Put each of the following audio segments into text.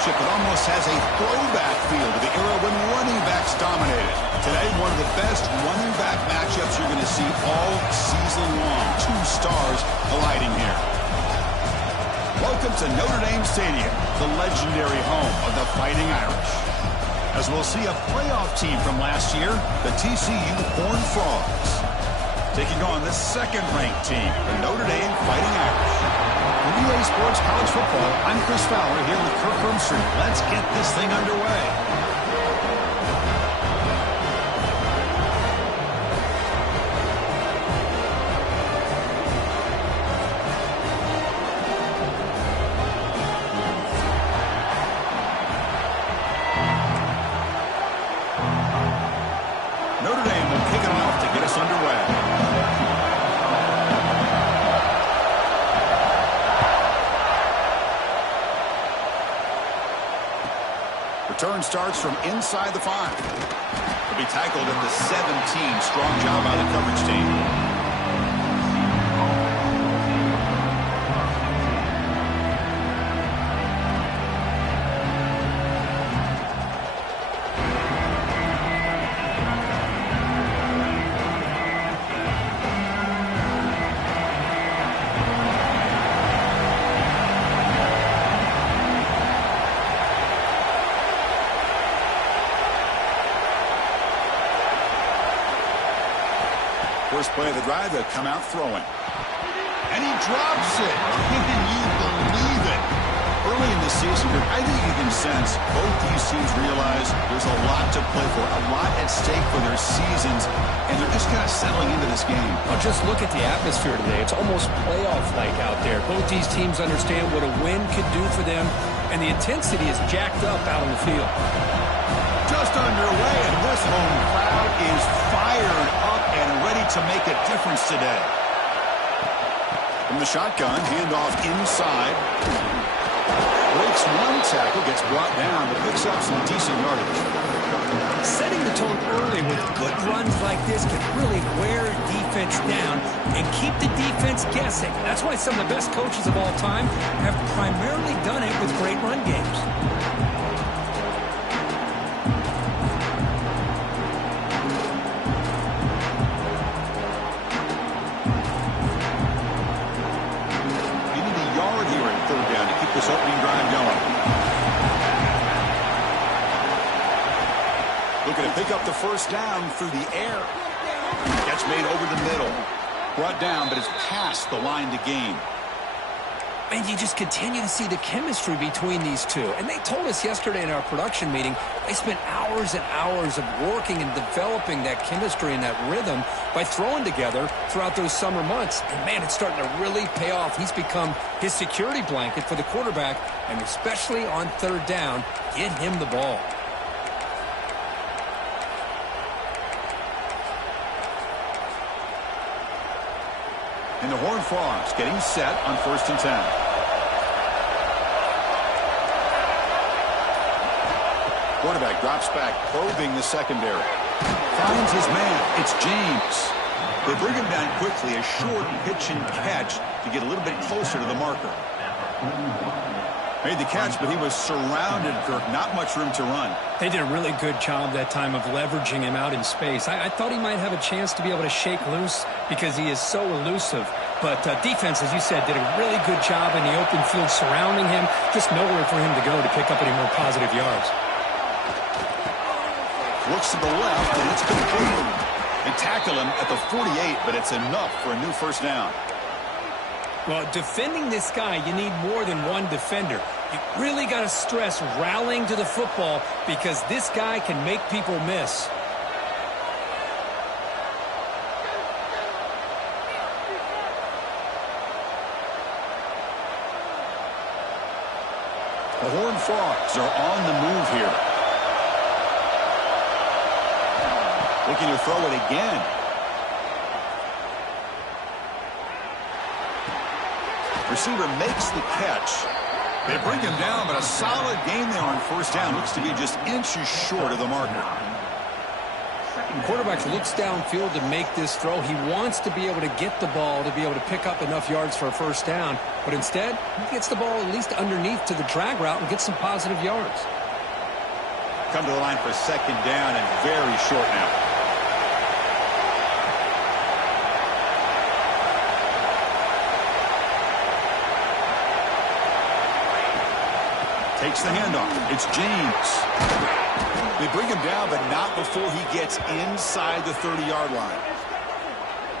matchup that almost has a throwback feel to the era when running backs dominated. Today, one of the best running back matchups you're going to see all season long. Two stars colliding here. Welcome to Notre Dame Stadium, the legendary home of the Fighting Irish. As we'll see a playoff team from last year, the TCU Horned Frogs, taking on the second-ranked team, the Notre Dame Fighting Irish. For EA Sports College Football, I'm Chris Fowler here with Kirk Broomstreet. Let's get this thing underway. Notre Dame will kick it off to get us underway. Return starts from inside the 5. He'll be tackled at the 17. Strong job by the coverage team. First play of the drive, they'll come out throwing. And he drops it. Can you believe it? Early in the season, I think you can sense both these teams realize there's a lot to play for, a lot at stake for their seasons, and they're just kind of settling into this game. Well, just look at the atmosphere today. It's almost playoff-like out there. Both these teams understand what a win could do for them, and the intensity is jacked up out on the field. Just underway, and this home crowd is fired up and ready to make a difference today. From the shotgun, handoff inside. Breaks one tackle, gets brought down, but picks up some decent yardage. Setting the tone early with good runs like this can really wear defense down and keep the defense guessing. That's why some of the best coaches of all time have primarily done it with great run games. This opening drive going. Looking to pick up the first down through the air. Gets made over the middle. Brought down, but it's past the line to gain. And you just continue to see the chemistry between these two. And they told us yesterday in our production meeting, they spent hours and hours of working and developing that chemistry and that rhythm by throwing together throughout those summer months. And, man, it's starting to really pay off. He's become his security blanket for the quarterback, and especially on third down, get him the ball. And the Horned Frogs getting set on 1st and 10. Quarterback drops back, probing the secondary. Finds his man. It's James. They bring him down quickly. A short pitch and catch to get a little bit closer to the marker. Made the catch, but he was surrounded, Kirk. Not much room to run. They did a really good job that time of leveraging him out in space. I thought he might have a chance to be able to shake loose because he is so elusive. But defense, as you said, did a really good job in the open field surrounding him. Just nowhere for him to go to pick up any more positive yards. Looks to the left, and it's complete. They tackle him at the 48, but it's enough for a new first down. Well, defending this guy, you need more than one defender. You really got to stress rallying to the football because this guy can make people miss. The Horned Frogs are on the move here. Looking to throw it again. Receiver makes the catch. They bring him down, but a solid game there on 1st down. Looks to be just inches short of the marker. Quarterback looks downfield to make this throw. He wants to be able to get the ball to be able to pick up enough yards for a first down. But instead, he gets the ball at least underneath to the drag route and gets some positive yards. Come to the line for second down and very short now. Takes the handoff. It's James. They bring him down, but not before he gets inside the 30-yard line.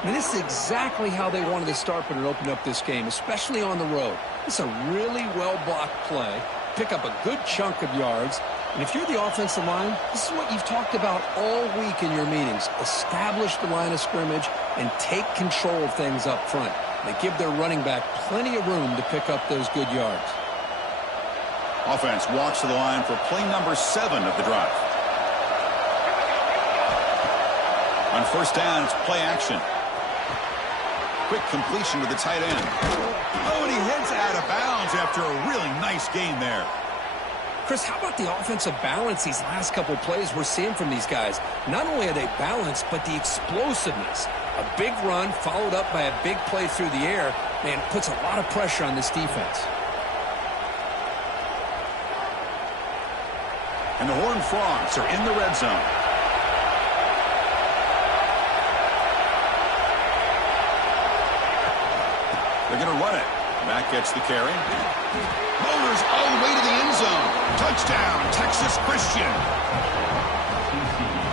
And this is exactly how they wanted to start when it opened up this game, especially on the road. It's a really well-blocked play. Pick up a good chunk of yards. And if you're the offensive line, this is what you've talked about all week in your meetings. Establish the line of scrimmage and take control of things up front. They give their running back plenty of room to pick up those good yards. Offense walks to the line for play number 7 of the drive. On first down, it's play action. Quick completion to the tight end. Oh, and he heads out of bounds after a really nice gain there. Chris, how about the offensive balance these last couple plays we're seeing from these guys? Not only are they balanced, but the explosiveness. A big run followed up by a big play through the air, man, puts a lot of pressure on this defense. And the Horned Frogs are in the red zone. They're going to run it. Back gets the carry. Boulders all the way to the end zone. Touchdown, Texas Christian.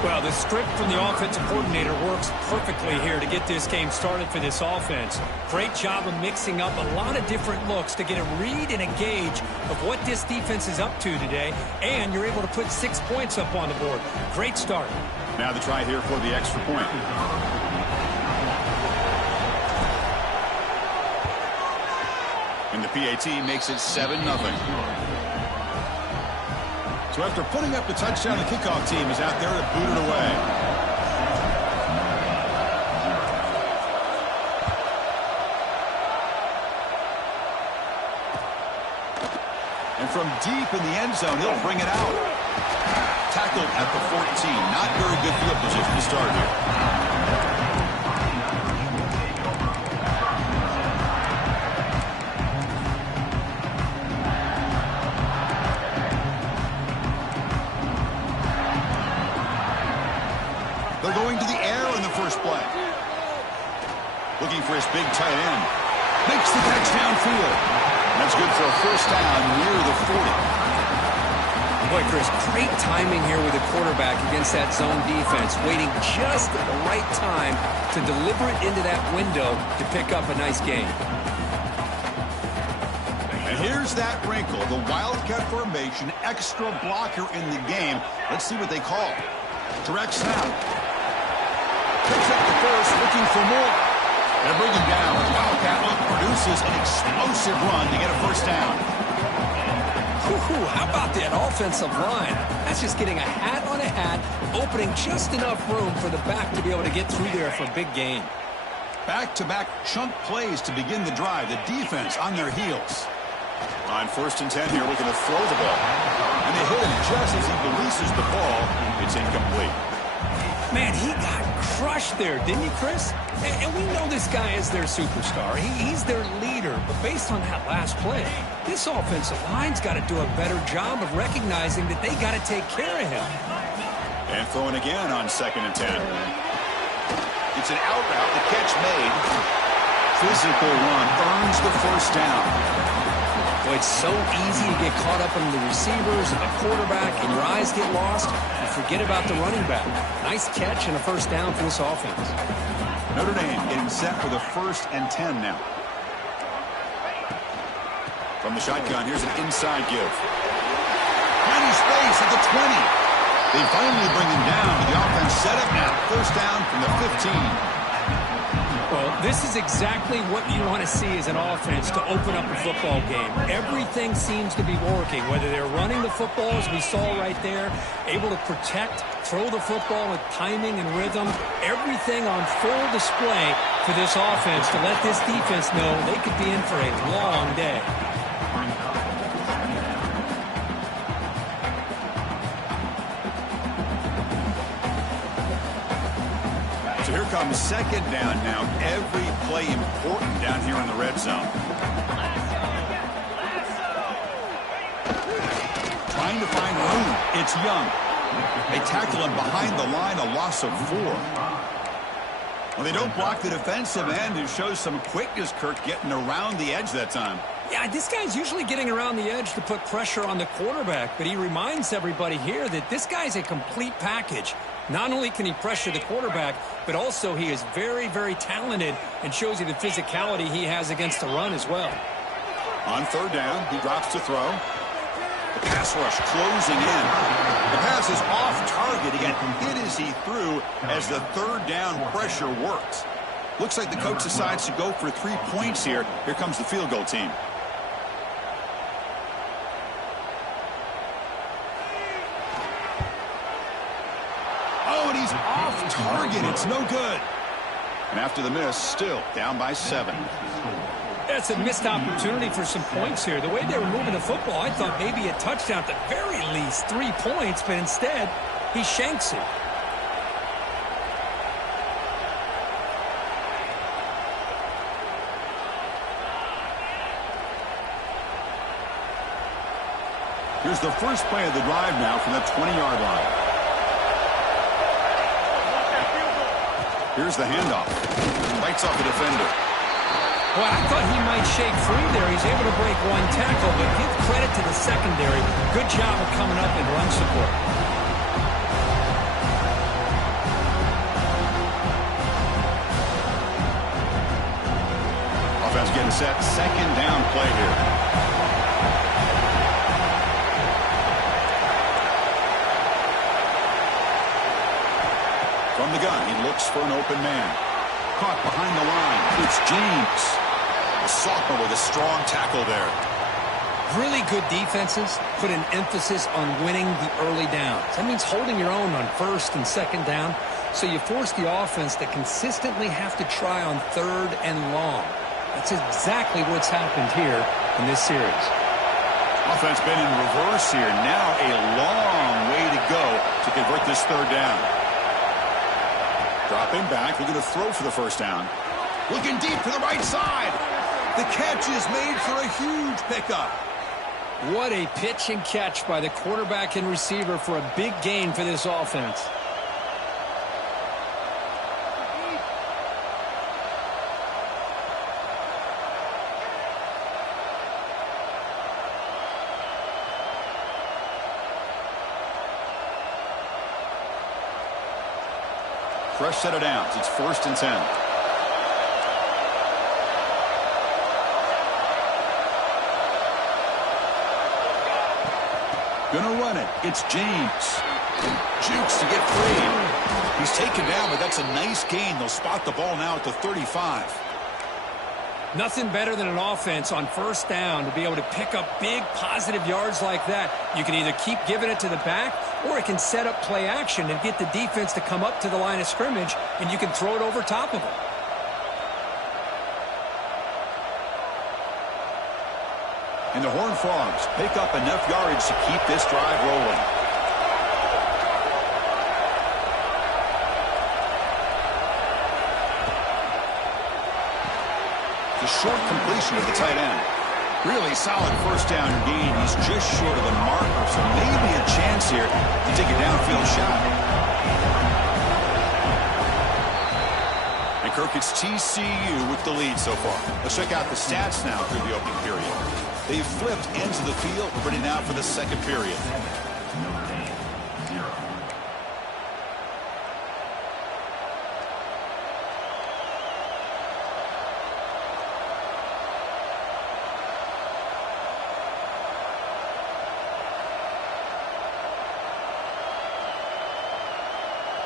Well, the script from the offensive coordinator works perfectly here to get this game started for this offense. Great job of mixing up a lot of different looks to get a read and a gauge of what this defense is up to today, and you're able to put 6 points up on the board. Great start. Now the try here for the extra point. And the PAT makes it 7-0. So after putting up the touchdown, the kickoff team is out there to boot it away. And from deep in the end zone, he'll bring it out. Tackled at the 14. Not very good field position to start here. They're going to the air in the first play. Looking for his big tight end. Makes the catch downfield. That's good for a first down near the 40. Boy, Chris, great timing here with the quarterback against that zone defense, waiting just at the right time to deliver it into that window to pick up a nice gain. And here's that wrinkle, the Wildcat formation, extra blocker in the game. Let's see what they call. Direct snap. Picks up the first, looking for more. They're bringing down. Wildcat look produces an explosive run to get a first down. How about that offensive line? That's just getting a hat on a hat, opening just enough room for the back to be able to get through there for a big gain. Back-to-back chunk plays to begin the drive. The defense on their heels. On first and 10 here, looking to throw the ball. And they hit him just as he releases the ball. It's incomplete. Man, he got crushed there, didn't he, Chris? And we know this guy is their superstar. He's their leader. But based on that last play, this offensive line's got to do a better job of recognizing that they got to take care of him. And throwing again on second and 10. It's an out route. The catch made. Physical run earns the first down. Boy, it's so easy to get caught up in the receivers and the quarterback, and your eyes get lost. You forget about the running back. Nice catch and a first down for this offense. Notre Dame getting set for the first and 10 now. From the shotgun, here's an inside give. Tiny space at the 20. They finally bring him down, but the offense set up now. First down from the 15. Well, this is exactly what you want to see as an offense to open up a football game. Everything seems to be working, whether they're running the football, as we saw right there, able to protect, throw the football with timing and rhythm. Everything on full display for this offense to let this defense know they could be in for a long day. So here comes second down now. Every play important down here in the red zone. Trying to find room. It's Young. They tackle him behind the line, a loss of 4. Well, they don't block the defensive end, who shows some quickness, Kirk, getting around the edge that time. Yeah, this guy's usually getting around the edge to put pressure on the quarterback, but he reminds everybody here that this guy's a complete package. Not only can he pressure the quarterback, but also he is very, very talented and shows you the physicality he has against the run as well. On third down, he drops to throw. The pass rush closing in. The pass is off target. He got hit as he threw as the third down pressure works. Looks like the coach decides to go for 3 points here. Here comes the field goal team. Oh, and he's off target. It's no good. And after the miss, still down by 7. That's a missed opportunity for some points here. The way they were moving the football, I thought maybe a touchdown, at the very least 3 points, but instead, he shanks it. Here's the first play of the drive now from the 20-yard line. Here's the handoff. Bites off the defender. Well, I thought he might shake free there. He's able to break 1 tackle, but give credit to the secondary. Good job of coming up in run support. Offense getting set. Second down play here. From the gun, he looks for an open man. Caught behind the line. It's James. A sophomore with a strong tackle there. Really good defenses put an emphasis on winning the early downs. That means holding your own on first and second down, so you force the offense to consistently have to try on third and long. That's exactly what's happened here in this series. Offense been in reverse here. Now a long way to go to convert this third down. Dropping back, looking to throw for the first down. Looking deep to the right side. The catch is made for a huge pickup. What a pitch and catch by the quarterback and receiver for a big gain for this offense. Fresh set of downs. It's 1st and 10. Gonna run it. It's James. Jukes to get free. He's taken down, but that's a nice gain. They'll spot the ball now at the 35. Nothing better than an offense on first down to be able to pick up big positive yards like that. You can either keep giving it to the back, or it can set up play action and get the defense to come up to the line of scrimmage, and you can throw it over top of them. And the Horned Frogs pick up enough yardage to keep this drive rolling. The short completion of the tight end. Really solid first down gain. He's just short of the marker, so maybe a chance here to take a downfield shot. And Kirk, it's TCU with the lead so far. Let's check out the stats now through the opening period. They've flipped ends of the field, ready now for the second period.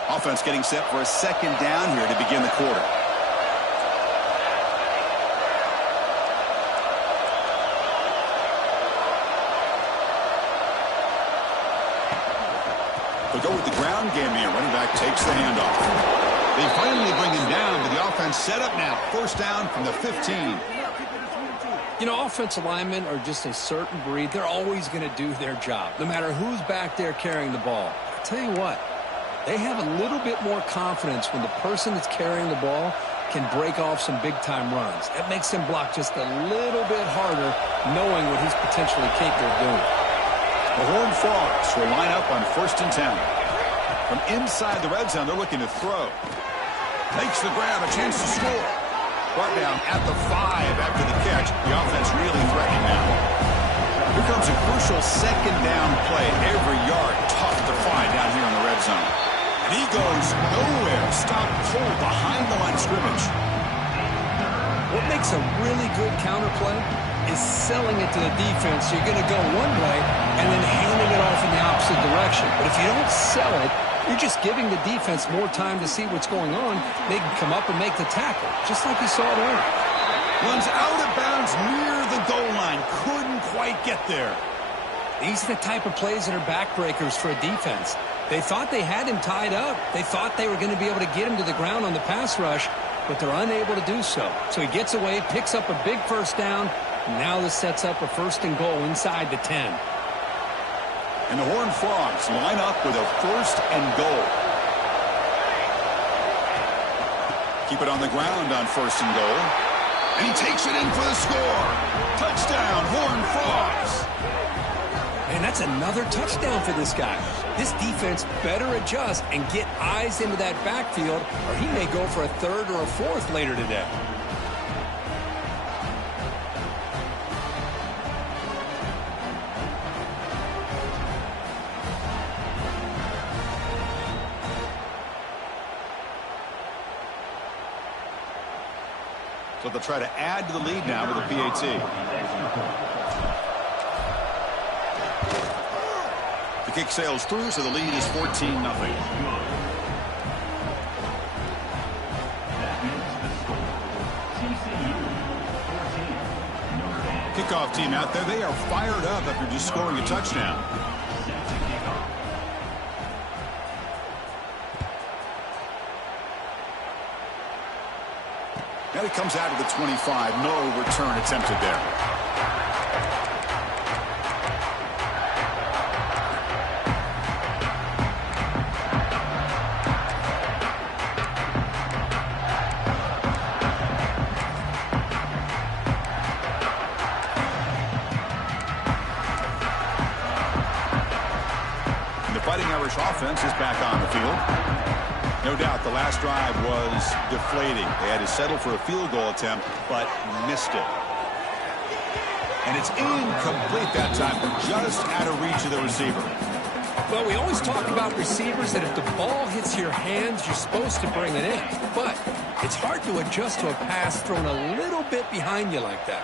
Offense getting set for a second down here to begin the quarter. They'll go with the ground game here. Running back takes the handoff. They finally bring him down, but the offense set up now. First down from the 15. You know, offensive linemen are just a certain breed. They're always going to do their job, no matter who's back there carrying the ball. I'll tell you what, They have a little bit more confidence when the person that's carrying the ball can break off some big-time runs. That makes him block just a little bit harder, knowing what he's potentially capable of doing. The Horned Frogs will line up on 1st and 10. From inside the red zone, they're looking to throw. Makes the grab, a chance to score. Brought down at the 5 after the catch. The offense really threatening now. Here comes a crucial 2nd down play. Every yard tough to find down here in the red zone. And he goes nowhere. Stop cold behind the line of scrimmage. What makes a really good counterplay is selling it to the defense. So you're going to go one way and then handing it off in the opposite direction. But if you don't sell it, you're just giving the defense more time to see what's going on. They can come up and make the tackle, just like you saw there. Runs out of bounds near the goal line. Couldn't quite get there. These are the type of plays that are backbreakers for a defense. They thought they had him tied up. They thought they were going to be able to get him to the ground on the pass rush, but they're unable to do so. So he gets away, picks up a big 1st down, and now this sets up a 1st and goal inside the 10. And the Horned Frogs line up with a 1st and goal. Keep it on the ground on 1st and goal. And he takes it in for the score. Touchdown, Horned Frogs. And that's another touchdown for this guy. This defense better adjust and get eyes into that backfield, or he may go for a 3rd or a 4th later today. So they'll try to add to the lead now with a PAT. The kick sails through, so the lead is 14-0. Kickoff team out there. They are fired up after just scoring a touchdown. Now he comes out of the 25. No return attempted there. And the Fighting Irish offense is back on the field. No doubt the last drive was deflating. They had to settle for a field goal attempt, but missed it. And it's incomplete that time, just out of reach of the receiver. Well, we always talk about receivers that if the ball hits your hands, you're supposed to bring it in. But it's hard to adjust to a pass thrown a little bit behind you like that.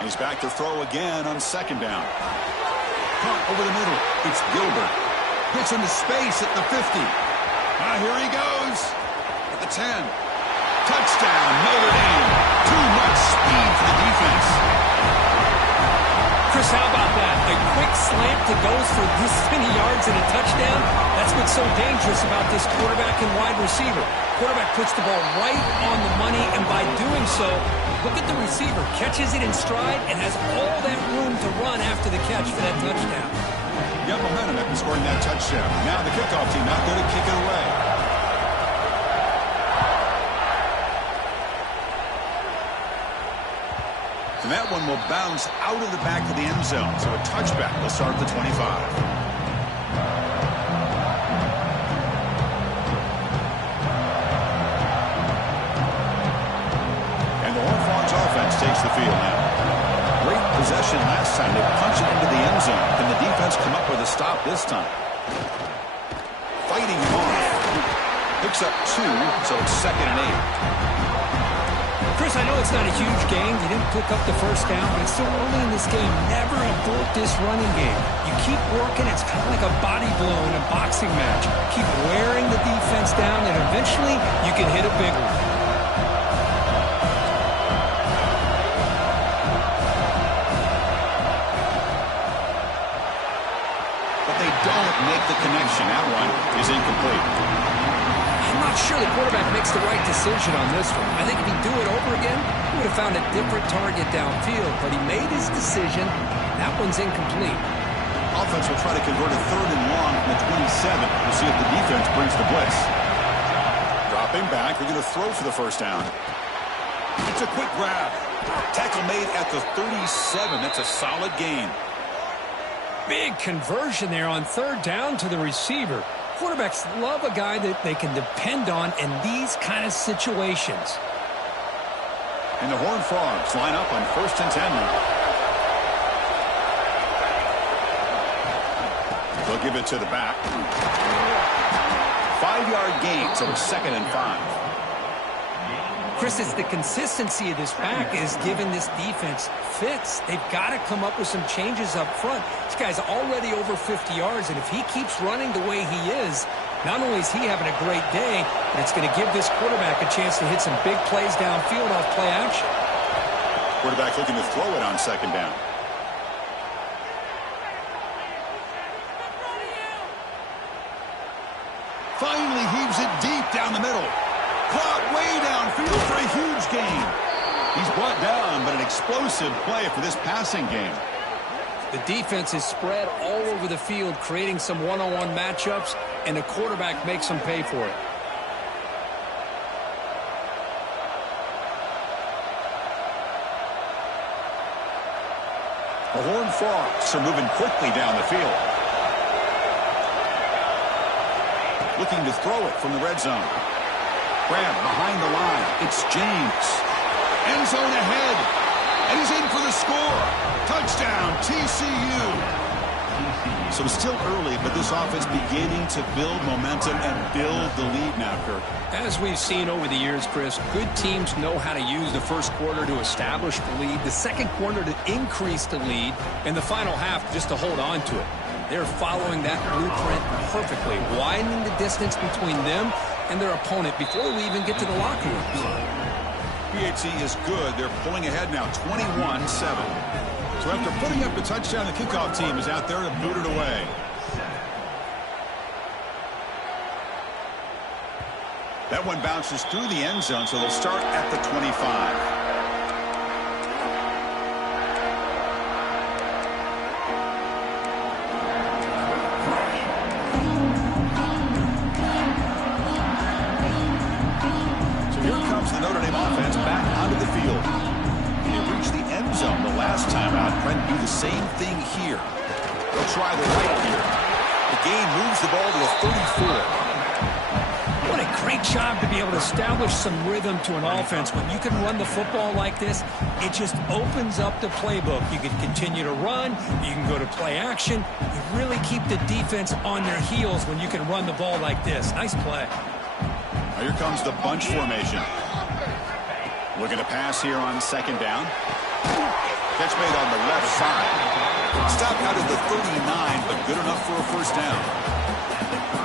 He's back to throw again on 2nd down. Caught over the middle. It's Gilbert. Gets into space at the 50. Here he goes at the 10. Touchdown, Notre Dame. Too much speed for the defense. Chris, how about that? A quick slant that goes for this many yards and a touchdown. That's what's so dangerous about this quarterback and wide receiver. Quarterback puts the ball right on the money, and by doing so, look at the receiver. Catches it in stride and has all that room to run after the catch for that touchdown. Got momentum after scoring that touchdown. Now the kickoff team out there to kick it away. And that one will bounce out of the back of the end zone. So a touchback will start at the 25. And the Horned Frogs offense takes the field now. Great possession last time. They punch it into the end zone. Can the defense come up with a stop this time? Fighting off. Picks up 2, so it's 2nd and 8. Chris, I know it's not a huge game. You didn't pick up the 1st down, but it's still early in this game. Never abort this running game. You keep working. It's kind of like a body blow in a boxing match. Keep wearing the defense down, and eventually you can hit a big one. But they don't make the connection. That one is incomplete. I'm not sure the quarterback makes the right decision on this one. I think if he'd do it over again, he would have found a different target downfield, but he made his decision. That one's incomplete. Offense will try to convert a 3rd and long from the We'll see if the defense brings the blitz. Dropping back. They're going to throw for the first down. It's a quick grab. Tackle made at the 37. That's a solid gain. Big conversion there on third down to the receiver. Quarterbacks love a guy that they can depend on in these kind of situations. And the Horned Frogs line up on 1st and 10 now. They'll give it to the back. 5-yard gain, so it's 2nd and 5. Chris, it's the consistency of this back is giving this defense fits. They've got to come up with some changes up front. This guy's already over 50 yards, and if he keeps running the way he is, not only is he having a great day, but it's going to give this quarterback a chance to hit some big plays downfield off play action. Quarterback looking to throw it on 2nd down. Finally heaves it deep down the middle. Caught way downfield for a huge gain. He's brought down, but an explosive play for this passing game. The defense is spread all over the field, creating some one-on-one matchups, and the quarterback makes them pay for it. The Horned Frogs are moving quickly down the field. Looking to throw it from the red zone. Grab behind the line. It's James. End zone ahead. And he's in for the score. Touchdown, TCU. So it's still early, but this offense beginning to build momentum and build the lead now, Kirk. As we've seen over the years, Chris, good teams know how to use the first quarter to establish the lead, the second quarter to increase the lead, and the final half just to hold on to it. They're following that blueprint perfectly, widening the distance between them and their opponent before we even get to the locker rooms. PHC is good. They're pulling ahead now, 21-7. So after putting up the touchdown, the kickoff team is out there to boot it away. That one bounces through the end zone, so they'll start at the 25. Same thing here. They'll try the right here. The game moves the ball to a 34. What a great job to be able to establish some rhythm to an offense. When you can run the football like this, it just opens up the playbook. You can continue to run. You can go to play action. You really keep the defense on their heels when you can run the ball like this. Nice play. Now here comes the bunch formation. Looking to pass here on 2nd down. Catch made on the left side. Stop out of the 39, but good enough for a first down.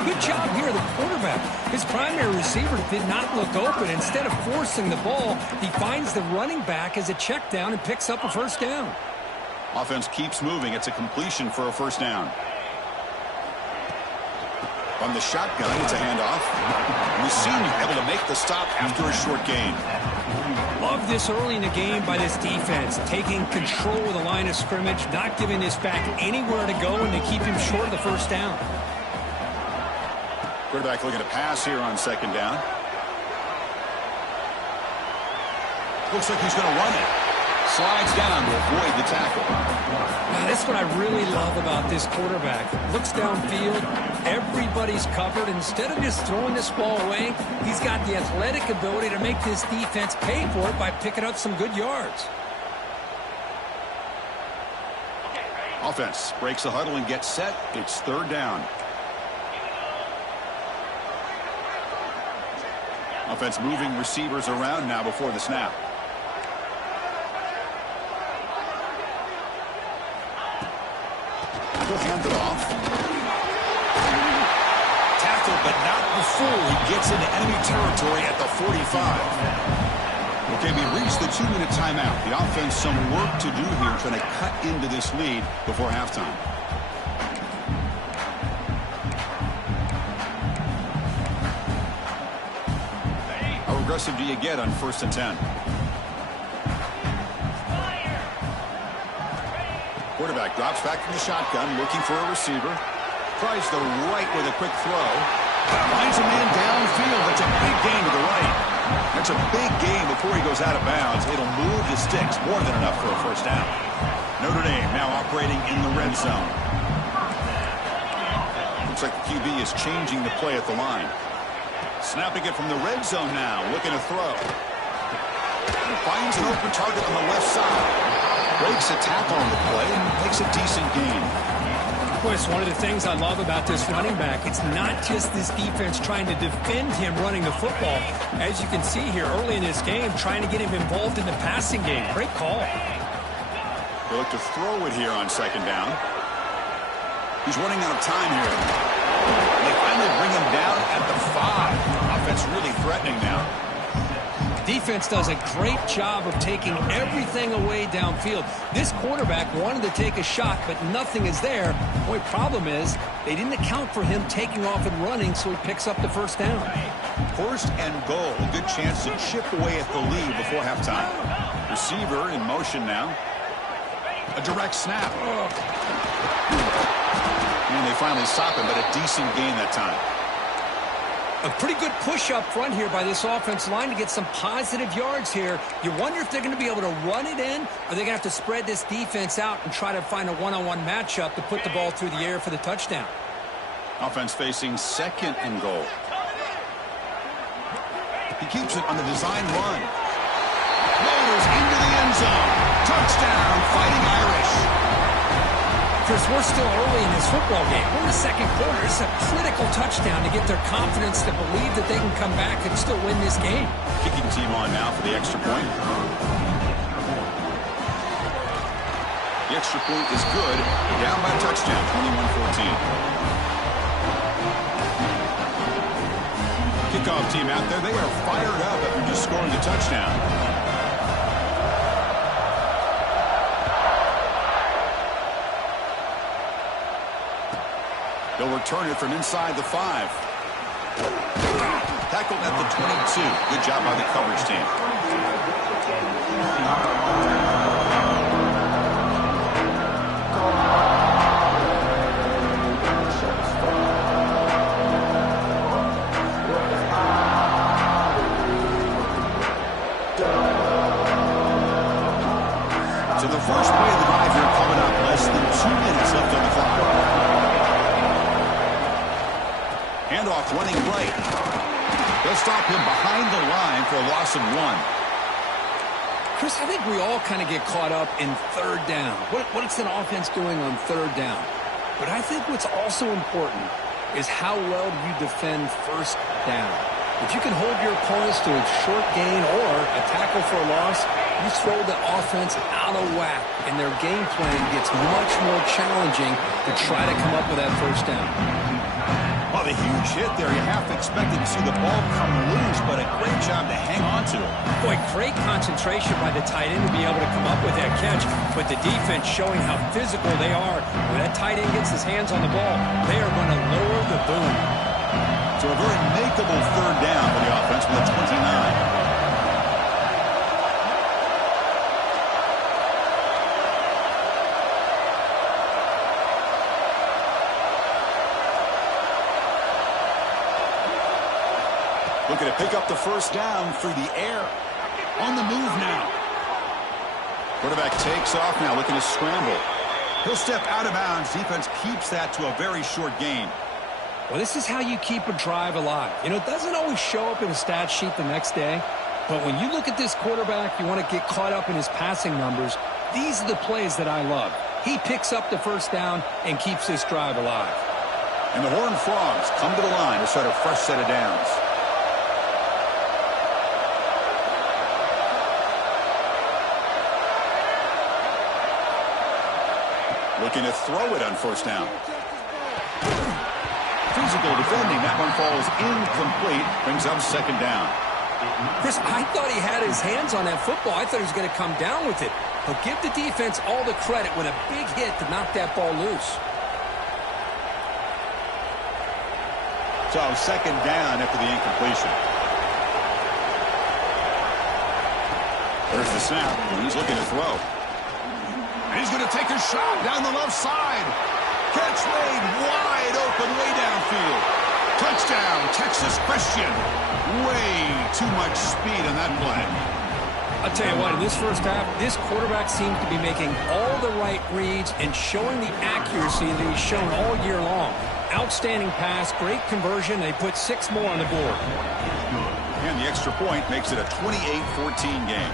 Good job here, the quarterback. His primary receiver did not look open. Instead of forcing the ball, he finds the running back as a check down and picks up a first down. Offense keeps moving. It's a completion for a first down. On the shotgun, it's a handoff. And the senior able to make the stop after a short gain. Love this early in the game by this defense, taking control of the line of scrimmage, not giving this back anywhere to go, and to keep him short of the first down. Quarterback looking to pass here on 2nd down. Looks like he's going to run it. Slides down to avoid the tackle. Wow, that's what I really love about this quarterback. Looks downfield, everybody's covered. Instead of just throwing this ball away, he's got the athletic ability to make this defense pay for it by picking up some good yards. Offense breaks the huddle and gets set. It's 3rd down. Offense moving receivers around now before the snap. He'll hand it off. Tackled, but not before he gets into enemy territory at the 45. Okay, we reached the 2-minute timeout. The offense some work to do here, trying to cut into this lead before halftime. How aggressive do you get on 1st and 10? Quarterback drops back from the shotgun, looking for a receiver. Tries the right with a quick throw. Finds a man downfield. That's a big gain to the right. That's a big gain before he goes out of bounds. It'll move the sticks more than enough for a first down. Notre Dame now operating in the red zone. Looks like the QB is changing the play at the line. Snapping it from the red zone now. Looking to throw. Finds an open target on the left side. Breaks a tackle on the play and makes a decent gain. It's one of the things I love about this running back. It's not just this defense trying to defend him running the football. As you can see here early in this game, trying to get him involved in the passing game. Great call. They look to throw it here on second down. He's running out of time here. They finally bring him down at the 5. Offense really threatening now. Defense does a great job of taking everything away downfield. This quarterback wanted to take a shot, but nothing is there. The only problem is they didn't account for him taking off and running, so he picks up the first down. First and goal. A good chance to chip away at the lead before halftime. Receiver in motion now. A direct snap. And they finally stop him, but a decent gain that time. A pretty good push up front here by this offensive line to get some positive yards here. You wonder if they're going to be able to run it in, or they're going to have to spread this defense out and try to find a one-on-one matchup to put the ball through the air for the touchdown. Offense facing second and goal. He keeps it on the design run. Loaders into the end zone. Touchdown, Fighting Irish. Chris, we're still early in this football game. We're in the second quarter. It's a critical touchdown to get their confidence to believe that they can come back and still win this game. Kicking team on now for the extra point. The extra point is good. They're down by a touchdown, 21-14. Kickoff team out there. They are fired up after just scoring a touchdown. They'll return it from inside the 5. Tackled at the 22. Good job by the coverage team. So the first play of the drive here coming up. Less than 2 minutes left on the clock. Handoff running right. They'll stop him behind the line for a loss of 1. Chris, I think we all kind of get caught up in third down. What's an offense doing on third down? But I think what's also important is how well do you defend first down. If you can hold your opponents to a short gain or a tackle for a loss, you throw the offense out of whack, and their game plan gets much more challenging to try to come up with that first down. Well, the huge hit there. You half expected to see the ball come loose, but a great job to hang on to it. Boy, great concentration by the tight end to be able to come up with that catch, but the defense showing how physical they are. When that tight end gets his hands on the ball, they are going to lower the boom. So a very makeable third down for the offense with a 29. Looking to pick up the first down through the air. On the move now. Quarterback takes off now, looking to scramble. He'll step out of bounds. Defense keeps that to a very short gain. Well, this is how you keep a drive alive. You know, it doesn't always show up in a stat sheet the next day. But when you look at this quarterback, you want to get caught up in his passing numbers. These are the plays that I love. He picks up the first down and keeps this drive alive. And the Horned Frogs come to the line to start a fresh set of downs. Looking to throw it on first down. Physical defending. That one falls incomplete. Brings up second down. Chris, I thought he had his hands on that football. I thought he was going to come down with it. But give the defense all the credit with a big hit to knock that ball loose. So second down after the incompletion. There's the snap. And he's looking to throw. And he's going to take a shot down the left side. Catch made wide open way downfield. Touchdown, Texas Christian. Way too much speed on that play. I'll tell you what, in this first half, this quarterback seems to be making all the right reads and showing the accuracy that he's shown all year long. Outstanding pass, great conversion. They put 6 more on the board. And the extra point makes it a 28-14 game.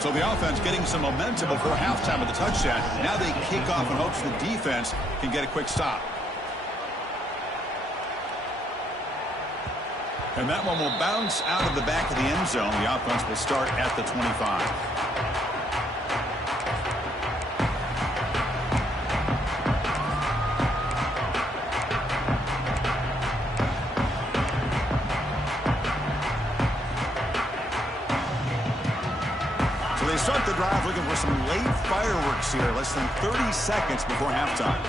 So the offense getting some momentum before halftime of the touchdown. Now they kick off in hopes the defense can get a quick stop. And that one will bounce out of the back of the end zone. The offense will start at the 25. So they start the drive looking for some late fireworks here. Less than 30 seconds before halftime.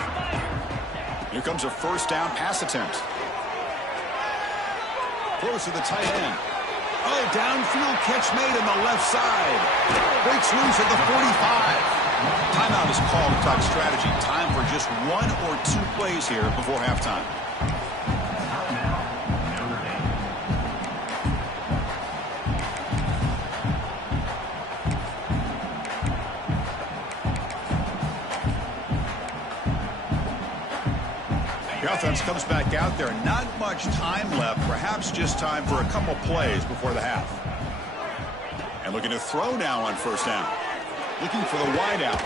Here comes a first down pass attempt. Throws to the tight end. Oh, downfield catch made on the left side. Breaks loose at the 45. Timeout is called to talk strategy. Time for just 1 or 2 plays here before halftime. The offense comes back out there. Not much time left. Perhaps just time for a couple plays before the half. And looking to throw now on first down. Looking for the wideout.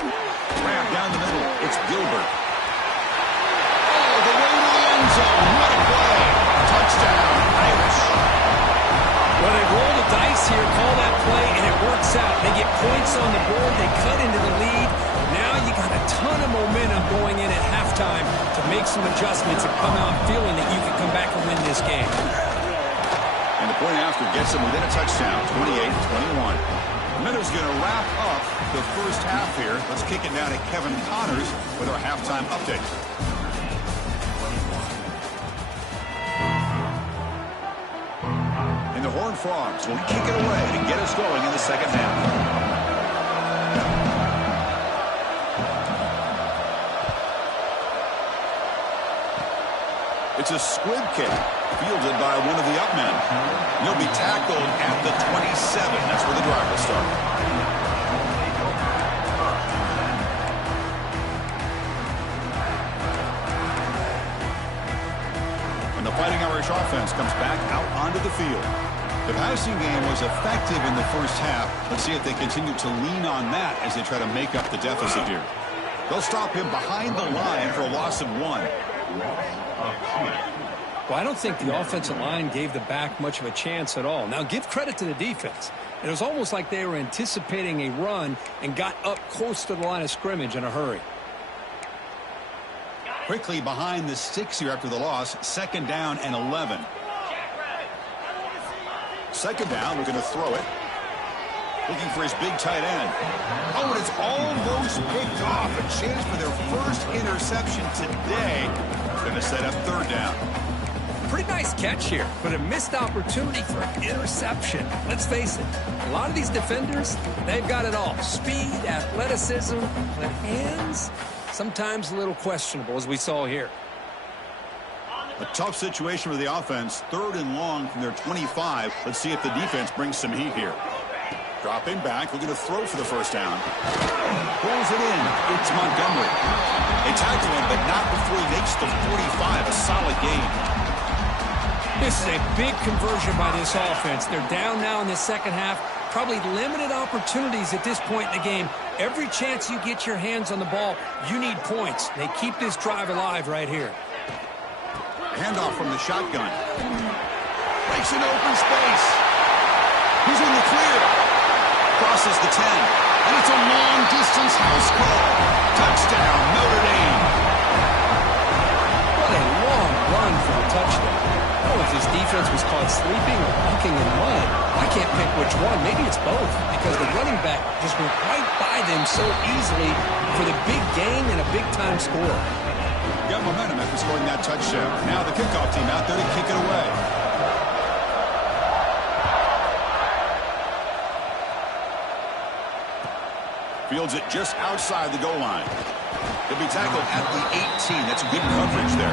Grab down the middle. It's Gilbert. Oh, the way to the end zone. What a play. Touchdown, Irish. Well, they roll the dice here, call that play, and it works out. They get points on the board. They cut into the lead. Now you got a ton of momentum going in at halftime to make some adjustments and come out feeling that you can come back and win this game. And the point after gets them within a touchdown, 28-21. Minnows going to wrap up the first half here. Let's kick it now to Kevin Connors with our halftime update. And the Horned Frogs will kick it away to get us going in the second half. It's a squib kick, fielded by one of the up men. He'll be tackled at the 27. That's where the drive will start. And the Fighting Irish offense comes back out onto the field. The passing game was effective in the first half. Let's see if they continue to lean on that as they try to make up the deficit here. They'll stop him behind the line for a loss of 1. Well, I don't think the offensive line gave the back much of a chance at all. Now, give credit to the defense. It was almost like they were anticipating a run and got up close to the line of scrimmage in a hurry. Quickly behind the 6 here after the loss. 2nd down and 11. 2nd down, we're going to throw it. Looking for his big tight end. Oh, and it's almost picked off. A chance for their first interception today. Going to set up 3rd down. Pretty nice catch here, but a missed opportunity for an interception. Let's face it, a lot of these defenders, they've got it all. Speed, athleticism, but hands, sometimes a little questionable, as we saw here. A tough situation for the offense. 3rd and long from their 25. Let's see if the defense brings some heat here. Dropping back, looking to throw for the first down. Pulls it in. It's Montgomery. They tackle him, but not before he makes the 45. A solid game. This is a big conversion by this offense. They're down now in the second half. Probably limited opportunities at this point in the game. Every chance you get your hands on the ball, you need points. They keep this drive alive right here. Handoff from the shotgun. Breaks an open space. He's in the clear. Crosses the 10. And it's a long-distance house call. Touchdown, Notre Dame. What a long run for the touchdown. I don't know if his defense was caught sleeping or walking in mud. I can't pick which one. Maybe it's both, because the running back just went right by them so easily for the big gain and a big-time score. Got momentum after scoring that touchdown. Now the kickoff team out there to kick it away. Fields it just outside the goal line. He'll be tackled at the 18. That's good coverage there.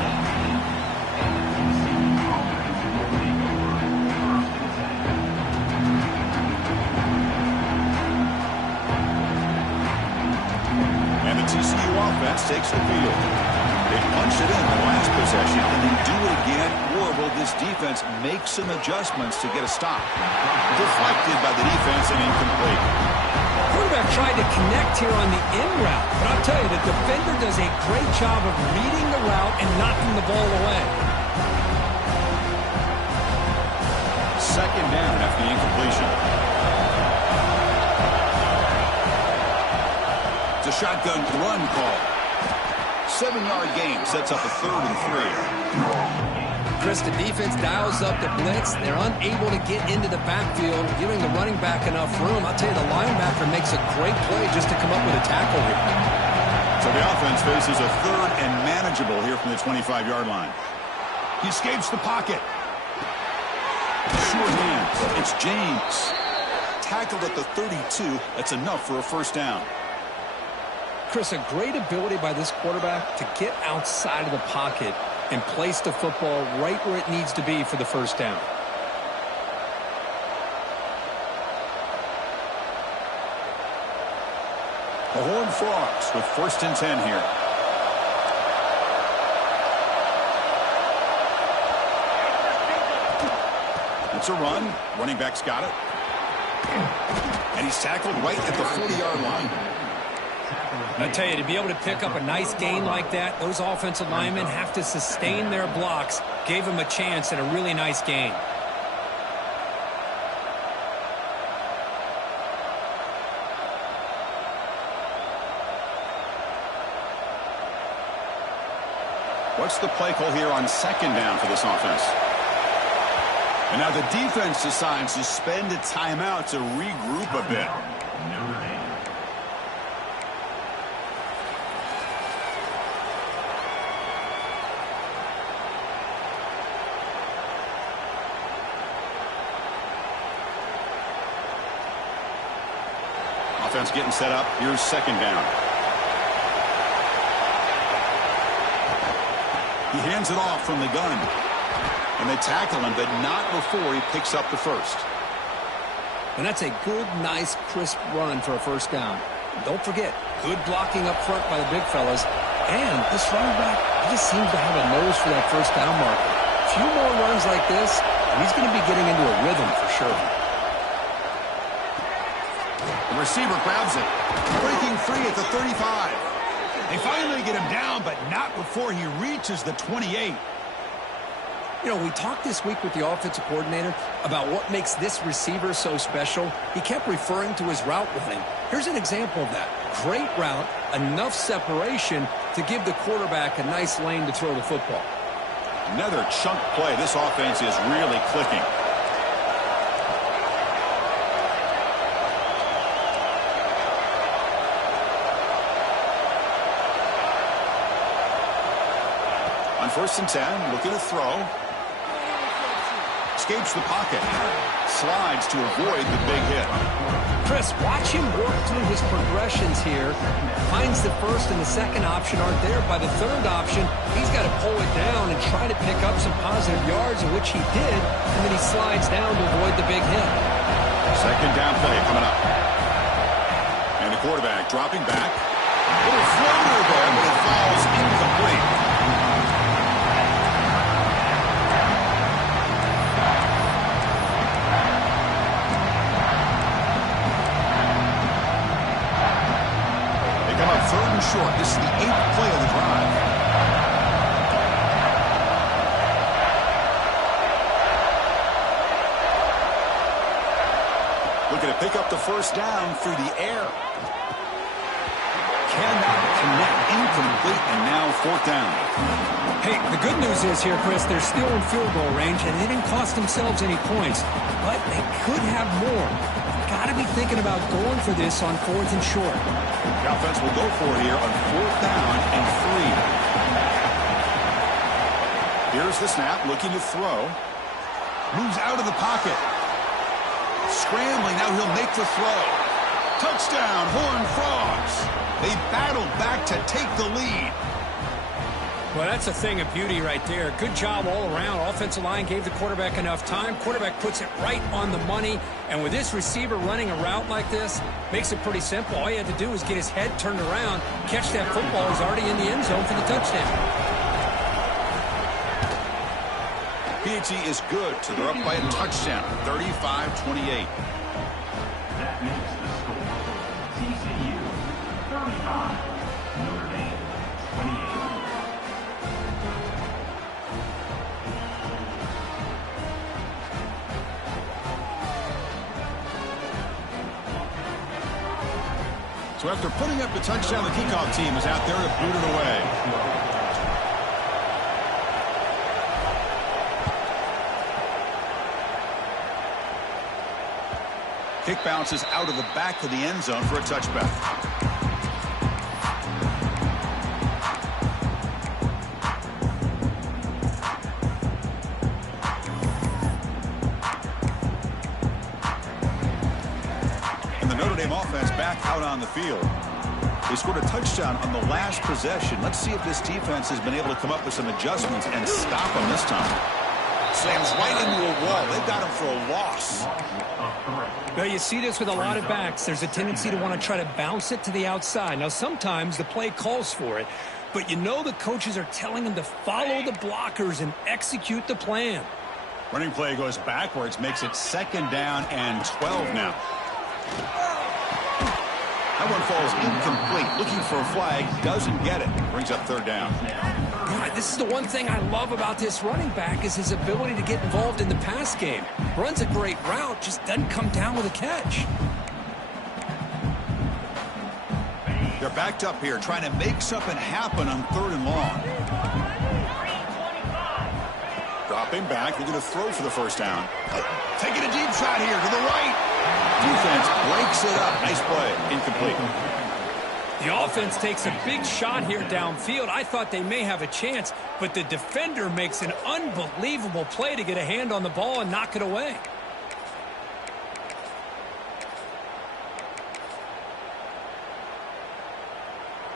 And the TCU offense takes the field. They punched it in the last possession, and they do it again. Or will this defense make some adjustments to get a stop? Deflected by the defense and incomplete. Quarterback tried to connect here on the in route, but I'll tell you, the defender does a great job of reading the route and knocking the ball away. Second down after the incompletion. It's a shotgun run call. 7-yard gain sets up a 3rd and 3. Chris, the defense dials up the blitz. They're unable to get into the backfield, giving the running back enough room. I'll tell you, the linebacker makes a great play just to come up with a tackle here. So the offense faces a 3rd and manageable here from the 25-yard line. He escapes the pocket. Short hands. It's James. Tackled at the 32. That's enough for a first down. Chris, a great ability by this quarterback to get outside of the pocket and place the football right where it needs to be for the first down. The Horned Frogs with 1st and 10 here. It's a run. Running back's got it. And he's tackled right at the 40-yard line. I tell you, to be able to pick up a nice gain like that, those offensive linemen have to sustain their blocks. Gave him a chance at a really nice gain. What's the play call here on 2nd down for this offense? And now the defense decides to spend a timeout to regroup a bit. Offense getting set up. Here's 2nd down. He hands it off from the gun. And they tackle him, but not before he picks up the first. And that's a good, nice, crisp run for a first down. Don't forget, good blocking up front by the big fellas. And this running back just seems to have a nose for that first down marker. A few more runs like this, and he's going to be getting into a rhythm for sure. The receiver grabs it. Breaking free at the 35. They finally get him down, but not before he reaches the 28. You know, we talked this week with the offensive coordinator about what makes this receiver so special. He kept referring to his route running. Here's an example of that. Great route, enough separation to give the quarterback a nice lane to throw the football. Another chunk play. This offense is really clicking. On 1st and 10, looking to throw. Escapes the pocket. Slides to avoid the big hit. Chris, watch him work through his progressions here. Finds the first and the second option aren't there. By the third option, he's got to pull it down and try to pick up some positive yards, of which he did, and then he slides down to avoid the big hit. 2nd down play coming up. And the quarterback dropping back. Little floater there, but it falls incomplete. Short. This is the 8th play of the drive. Looking to pick up the first down through the air. Cannot connect. Incomplete, and now 4th down. Hey, the good news is here, Chris, they're still in field goal range, and they didn't cost themselves any points. But they could have more. Got to be thinking about going for this on 4th and short. The offense will go for it here on 4th down and 3. Here's the snap, looking to throw. Moves out of the pocket. Scrambling, now he'll make the throw. Touchdown, Horned Frogs. They battled back to take the lead. Well, that's a thing of beauty right there. Good job all around. Offensive line gave the quarterback enough time. Quarterback puts it right on the money. And with this receiver running a route like this, makes it pretty simple. All you had to do was get his head turned around, catch that football. He's already in the end zone for the touchdown. PAT is good, so they're up by a touchdown, 35-28. That makes the score. TCU 35, Notre Dame 28. So after putting up the touchdown, the kickoff team is out there to boot it away. Kick bounces out of the back of the end zone for a touchback. And the Notre Dame offense back out on the field. They scored a touchdown on the last possession. Let's see if this defense has been able to come up with some adjustments and stop them this time. Slams right into a wall. They've got him for a loss. Well, you see this with a lot of backs. There's a tendency to want to try to bounce it to the outside. Now, sometimes the play calls for it, but you know the coaches are telling them to follow the blockers and execute the plan. Running play goes backwards, makes it 2nd down and 12 now. That one falls incomplete. Looking for a flag, doesn't get it. Brings up 3rd down. God, this is the one thing I love about this running back is his ability to get involved in the pass game. Runs a great route, just doesn't come down with a catch. They're backed up here, trying to make something happen on 3rd and long. Dropping back, looking to throw for the 1st down. Taking a deep shot here to the right. Defense breaks it up. Nice play. Incomplete. The offense takes a big shot here downfield. I thought they may have a chance, but the defender makes an unbelievable play to get a hand on the ball and knock it away.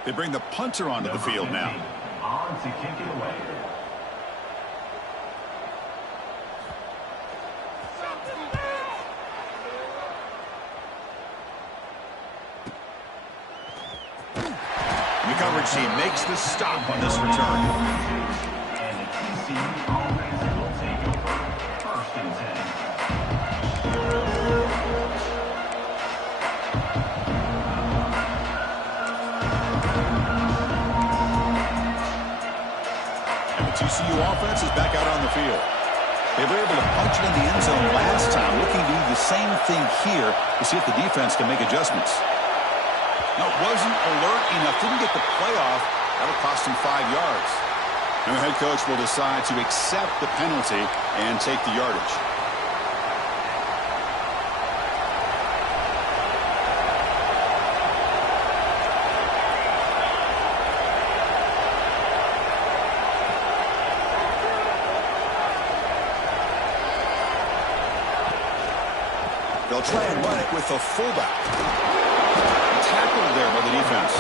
They bring the punter onto the field now. On to kick it away. The coverage team makes the stop on this return. And the TCU offense will take over 1st and 10. And the TCU offense is back out on the field. They were able to punch it in the end zone last time, looking to do the same thing here to see if the defense can make adjustments. No, it wasn't alert enough. Didn't get the playoff. That'll cost him 5 yards. And the head coach will decide to accept the penalty and take the yardage. They'll try and run it with the fullback. Tackled there by the defense.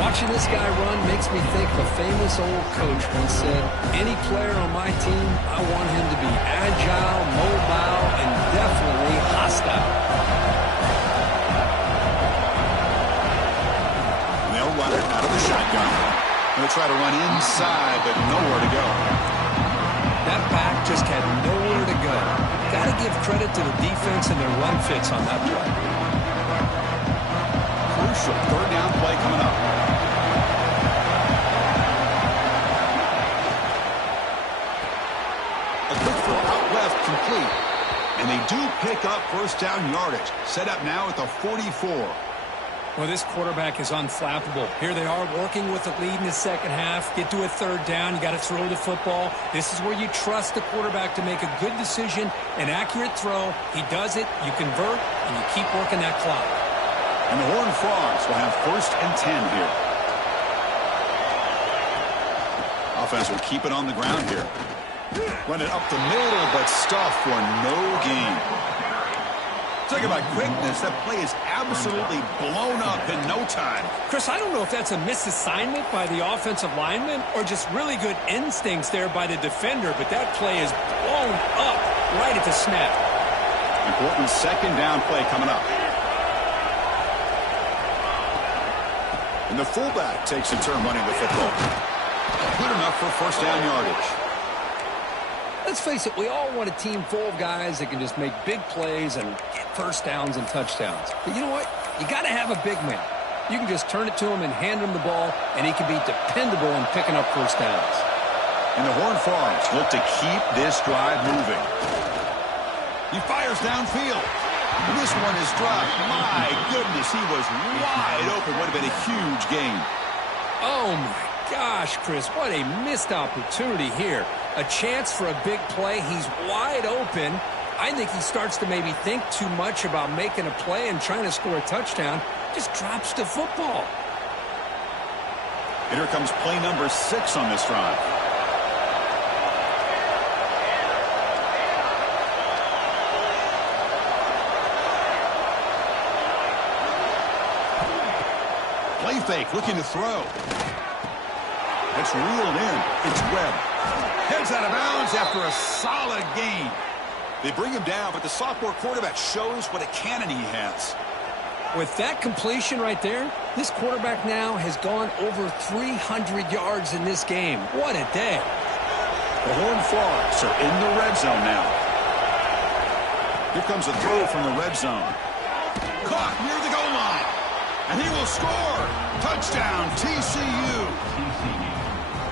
Watching this guy run makes me think of a famous old coach once said, any player on my team, I want him to be agile, mobile, and definitely hostile. And they'll run it out of the shotgun. They'll try to run inside, but nowhere to go. That back just had nowhere to go. Got to give credit to the defense and their run fits on that play. Crucial 3rd down play coming up. A quick throw out left, complete. And they do pick up 1st down yardage. Set up now at the 44. Well, this quarterback is unflappable. Here they are working with the lead in the 2nd half. Get to a 3rd down. You got to throw the football. This is where you trust the quarterback to make a good decision, an accurate throw. He does it, you convert, and you keep working that clock. And the Horned Frogs will have 1st and 10 here. Offense will keep it on the ground here. Run it up the middle, but stuff for no gain. Talk about quickness. That play is absolutely blown up in no time. Chris, I don't know if that's a misassignment by the offensive lineman or just really good instincts there by the defender, but that play is blown up right at the snap. Important second down play coming up. And the fullback takes a turn running the football. Good enough for first down yardage. Let's face it, we all want a team full of guys that can just make big plays and get first downs and touchdowns. But you know what? You got to have a big man. You can just turn it to him and hand him the ball, and he can be dependable in picking up first downs. And the Horned Frogs look to keep this drive moving. He fires downfield. This one is dropped. My goodness, he was wide open. Would have been a huge gain. Oh, my gosh, Chris, what a missed opportunity here. A chance for a big play. He's wide open. I think he starts to maybe think too much about making a play and trying to score a touchdown. Just drops the football. And here comes play number 6 on this drive. Play fake, looking to throw. It's reeled in. It's Webb. Heads out of bounds after a solid gain. They bring him down, but the sophomore quarterback shows what a cannon he has. With that completion right there, this quarterback now has gone over 300 yards in this game. What a day. The Horned Frogs are in the red zone now. Here comes a throw from the red zone. Caught near the goal line. And he will score. Touchdown, TCU.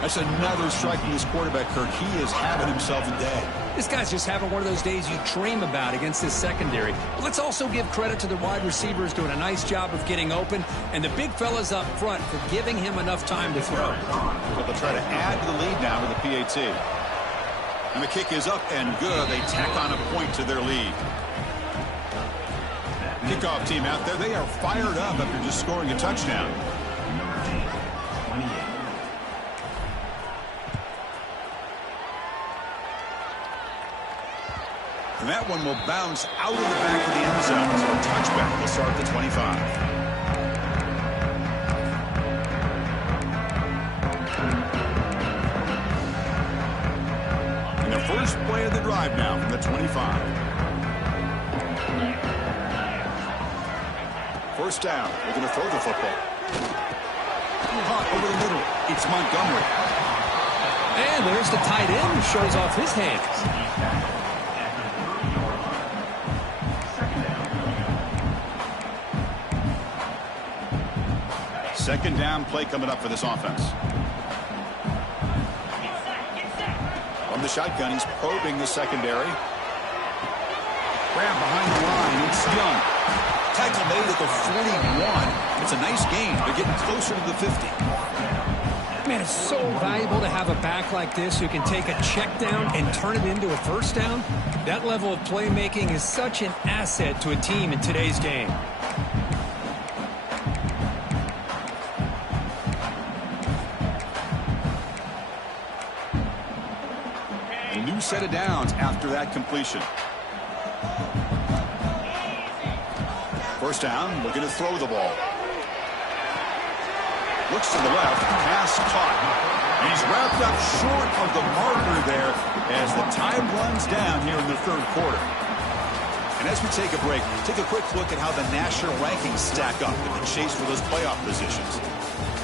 That's another strike from this quarterback, Kirk. He is having himself a day. This guy's just having one of those days you dream about against this secondary. But let's also give credit to the wide receivers doing a nice job of getting open, and the big fellas up front for giving him enough time to throw. But they'll try to add to the lead now with the PAT. And the kick is up and good. They tack on a point to their lead. Kickoff team out there, they are fired up after just scoring a touchdown. And that one will bounce out of the back of the end zone. So a touchback will start at the 25. And the first play of the drive now from the 25. First down. They're going to throw the football. Caught over the middle. It's Montgomery. And there's the tight end who shows off his hands. Second down play coming up for this offense. From the shotgun, he's probing the secondary. Grab behind the line. It's Young. Tackle made at the 41. It's a nice gain. They're getting closer to the 50. Man, it's so valuable to have a back like this who can take a check down and turn it into a first down. That level of playmaking is such an asset to a team in today's game. A new set of downs after that completion. First down, looking to throw the ball. Looks to the left, pass caught. And he's wrapped up short of the marker there as the time runs down here in the third quarter. And as we take a break, take a quick look at how the national rankings stack up in the chase for those playoff positions.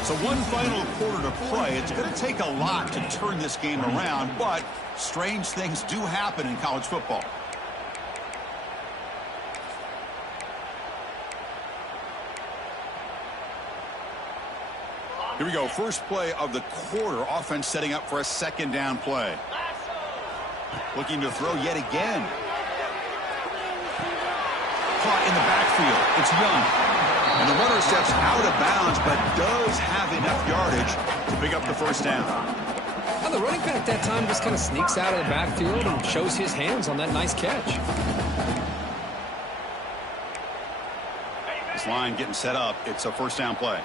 So one final quarter to play. It's going to take a lot to turn this game around, but strange things do happen in college football. Here we go. First play of the quarter. Offense setting up for a second down play. Looking to throw yet again. Caught in the backfield. It's Young. And the runner steps out of bounds, but does have enough yardage to pick up the first down. Well, the running back that time just kind of sneaks out of the backfield and shows his hands on that nice catch. This line getting set up. It's a first down play.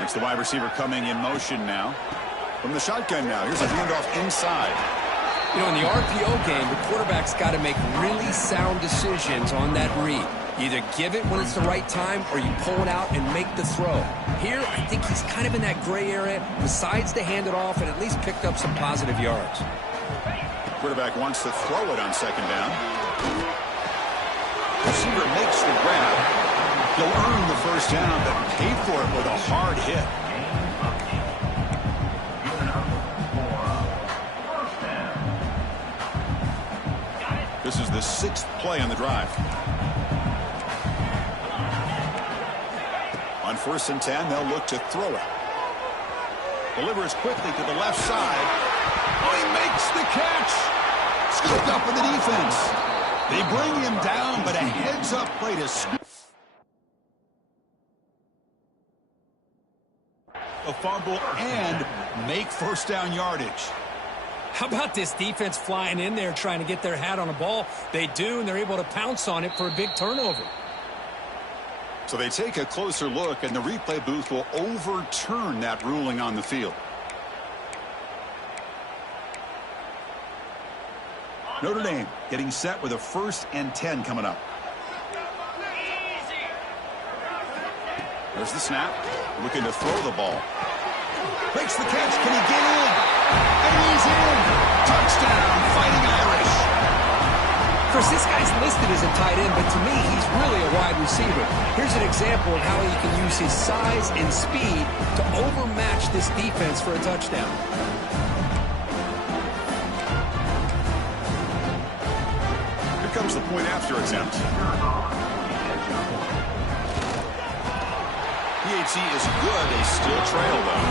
It's the wide receiver coming in motion now. From the shotgun now. Here's a handoff inside. You know, in the RPO game, the quarterback's got to make really sound decisions on that read. You either give it when it's the right time or you pull it out and make the throw. Here, I think he's kind of in that gray area, decides to hand it off and at least picked up some positive yards. Quarterback wants to throw it on second down. Receiver makes the grab. He'll earn the first down, but pay for it with a hard hit. This is the 6th play on the drive. On 1st and 10, they'll look to throw it. Delivers quickly to the left side. Oh, he makes the catch. Scooped up with the defense. They bring him down, but a heads-up play to scoop. A fumble and make first down yardage. How about this defense flying in there trying to get their hat on a ball? They do, and they're able to pounce on it for a big turnover. So they take a closer look, and the replay booth will overturn that ruling on the field. Notre Dame getting set with a 1st and 10 coming up. There's the snap. Looking to throw the ball. Makes the catch. Can he get in? And he's in. Touchdown, Fighting Irish. Of course, this guy's listed as a tight end, but to me, he's really a wide receiver. Here's an example of how he can use his size and speed to overmatch this defense for a touchdown. Here comes the point after attempt. PAT is good. They still trail, though.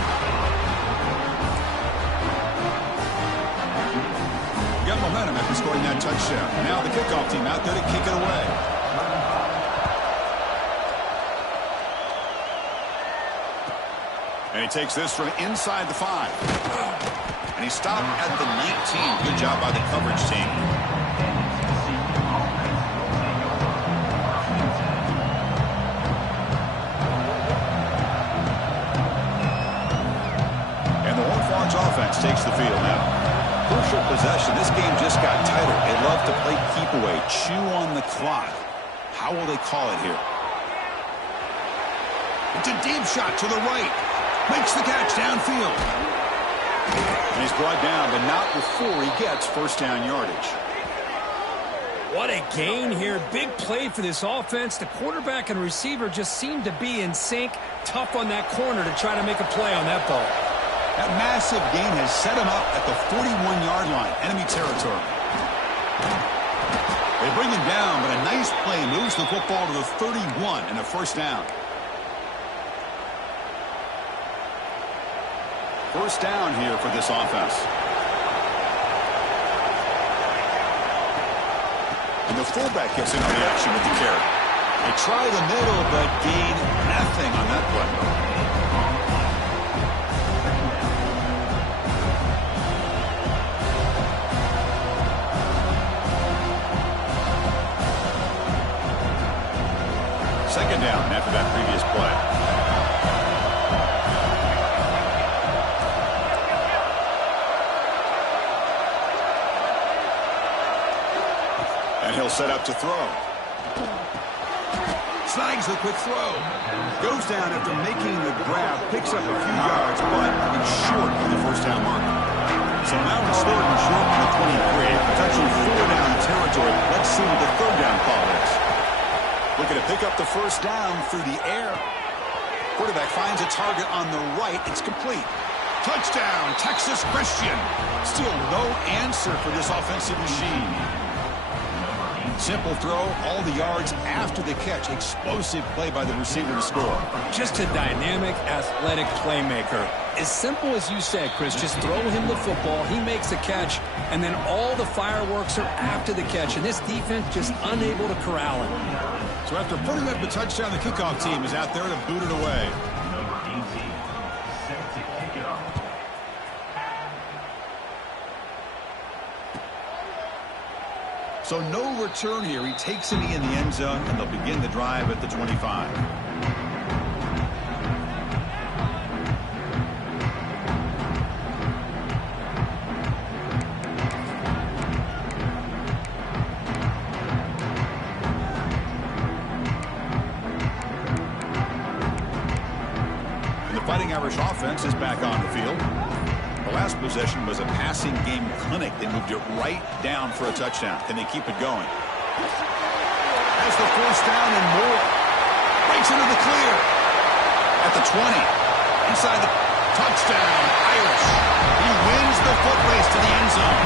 Got momentum after scoring that touchdown. Now the kickoff team out there to kick it away. And he takes this from inside the 5. And he stopped at the 19. Good job by the coverage team. And the Horned offense takes the field now. Crucial possession. This game just got tighter. They love to play keep away, chew on the clock. How will they call it here? It's a deep shot to the right. Makes the catch downfield. And he's brought down, but not before he gets first down yardage. What a gain here. Big play for this offense. The quarterback and receiver just seem to be in sync. Tough on that corner to try to make a play on that ball. That massive gain has set him up at the 41-yard line, enemy territory. They bring him down, but a nice play moves the football to the 31 and a first down. First down here for this offense. And the fullback gets in on the action with the carry. They try the middle, but gain nothing on that play. Second down after that previous play. And he'll set up to throw. Snags the quick throw. Goes down after making the grab. Picks up a few yards, but it's short of the first down mark. So now it's 3rd and short from the 23. Potential 4-down territory. Let's see what the 3rd down call is. Looking to pick up the first down through the air. Quarterback finds a target on the right. It's complete. Touchdown, Texas Christian. Still no answer for this offensive machine. Simple throw, all the yards after the catch. Explosive play by the receiver to score. Just a dynamic, athletic playmaker. As simple as you said, Chris, just throw him the football, he makes a catch, and then all the fireworks are after the catch, and this defense just unable to corral him. So after putting up the touchdown, the kickoff team is out there to boot it away. Number 18, set to kick it off. So no return here. He takes it in the end zone, and they'll begin the drive at the 25. Fighting Irish offense is back on the field. The last possession was a passing game clinic. They moved it right down for a touchdown. Can they keep it going? Has the first down and more. Breaks into the clear. At the 20. Inside the touchdown. Irish. He wins the foot race to the end zone.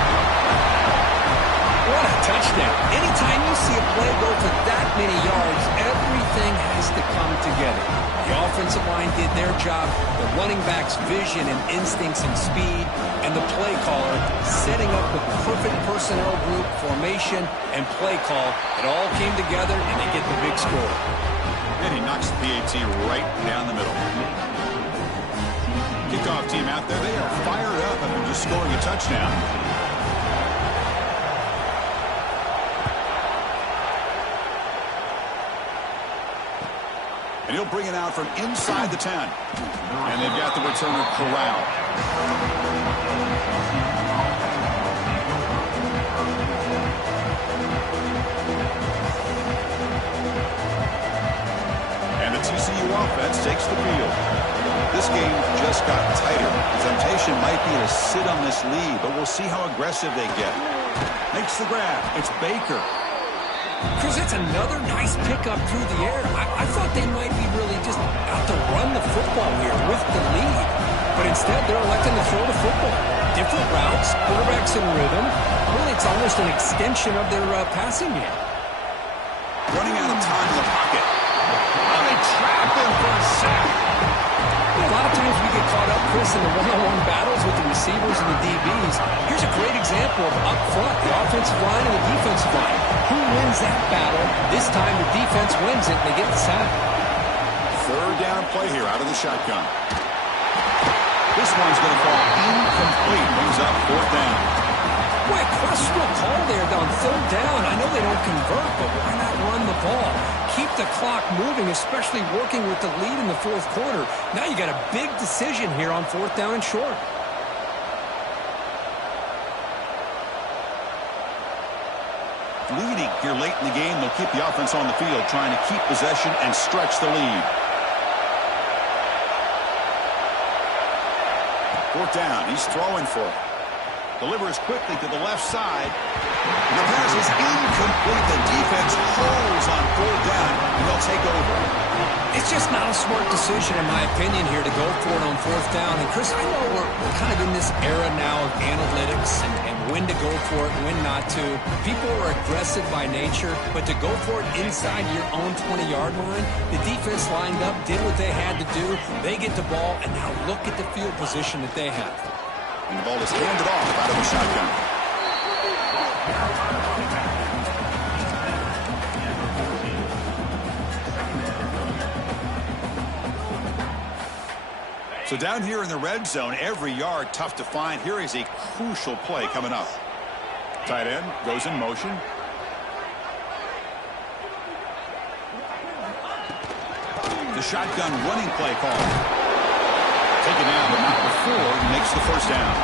What a touchdown. Anytime you see a play go for that many yards, everything has to come together. The offensive line did their job, the running back's vision and instincts and speed, and the play caller setting up the perfect personnel group, formation, and play call. It all came together, and they get the big score. And he knocks the PAT right down the middle. Kickoff team out there, they are fired up after just scoring a touchdown. And he'll bring it out from inside the 10. And they've got the returner corralled. And the TCU offense takes the field. This game just got tighter. The temptation might be to sit on this lead, but we'll see how aggressive they get. Makes the grab. It's Baker. Chris, it's another nice pickup through the air. I thought they might be really just out to run the football here with the lead. But instead, they're electing to throw the football. Different routes, quarterbacks in rhythm. Really, it's almost an extension of their passing game. Running out of time in the pocket. Oh, they trap him for a sack. A lot of times we get caught up, Chris, in the one-on-one battles with the receivers and the DBs. Here's a great example of up front, the offensive line and the defensive line. Who wins that battle? This time the defense wins it and they get the sack. Third down play here out of the shotgun. This one's going to fall incomplete. Brings up fourth down. Boy, questionable call there on third down. I know they don't convert, but why not run the ball? Keep the clock moving, especially working with the lead in the fourth quarter. Now you got a big decision here on fourth down and short. Leading here late in the game, they'll keep the offense on the field, trying to keep possession and stretch the lead. Fourth down, he's throwing for it. Delivers quickly to the left side. The pass is incomplete. The defense holds on fourth down, and they'll take over. It's just not a smart decision, in my opinion, here to go for it on fourth down. And, Chris, I know we're kind of in this era now of analytics and when to go for it and when not to. People are aggressive by nature, but to go for it inside your own 20-yard line, the defense lined up, did what they had to do. They get the ball, and now look at the field position that they have. And the ball is handed off out of the shotgun. So down here in the red zone, every yard tough to find. Here is a crucial play coming up. Tight end goes in motion. The shotgun running play call. Taken out, but not before he makes the first down.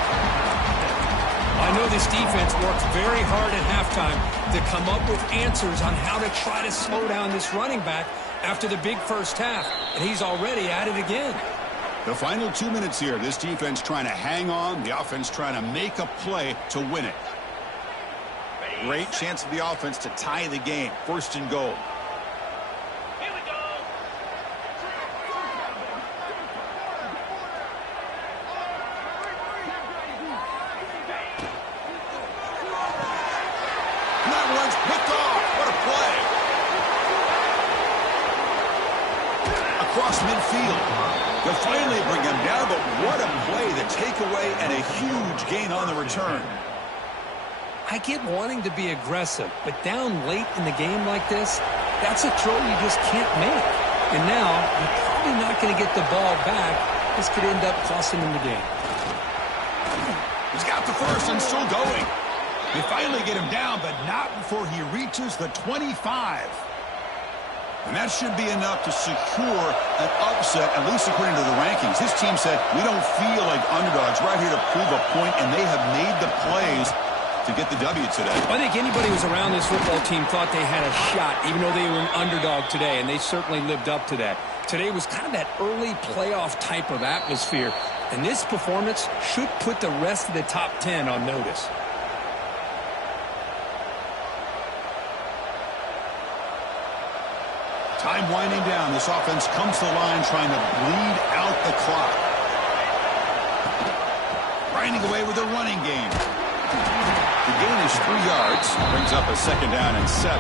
I know this defense worked very hard at halftime to come up with answers on how to try to slow down this running back after the big first half, and he's already at it again. The final 2 minutes here, this defense trying to hang on, the offense trying to make a play to win it. Great chance for the offense to tie the game. First and goal. Across midfield. They'll finally bring him down, but what a play, the takeaway and a huge gain on the return. I get wanting to be aggressive, but down late in the game like this, that's a throw you just can't make. And now, you're probably not going to get the ball back. This could end up costing him the game. He's got the first and still going. They finally get him down, but not before he reaches the 25. And that should be enough to secure an upset, at least according to the rankings. This team said, we don't feel like underdogs. Right here to prove a point, and they have made the plays to get the W today. I think anybody who was around this football team thought they had a shot, even though they were an underdog today, and they certainly lived up to that. Today was kind of that early playoff type of atmosphere, and this performance should put the rest of the top 10 on notice. Time winding down. This offense comes to the line trying to bleed out the clock. Grinding away with a running game. The gain is 3 yards. Brings up a 2nd down and 7.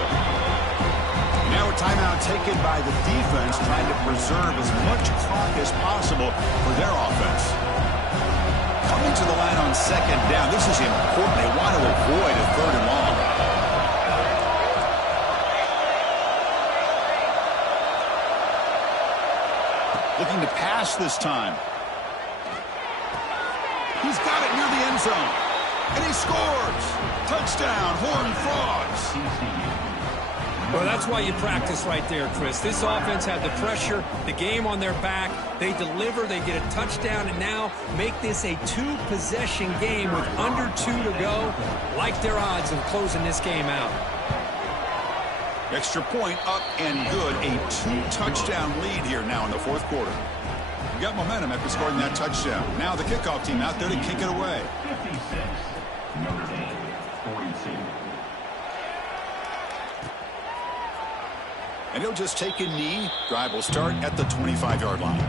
Now a timeout taken by the defense trying to preserve as much clock as possible for their offense. Coming to the line on 2nd down. This is important. They want to avoid a 3rd and long. Looking to pass this time. He's got it near the end zone. And he scores. Touchdown, Horned Frogs. Well, that's why you practice right there, Chris. This offense had the pressure, the game on their back. They deliver, they get a touchdown, and now make this a 2-possession game with under 2 to go. Like their odds of closing this game out. Extra point up and good. A 2-touchdown lead here now in the 4th quarter. We got momentum after scoring that touchdown. Now the kickoff team out there to kick it away. 56, Notre Dame, 42. And he'll just take a knee. Drive will start at the 25-yard line.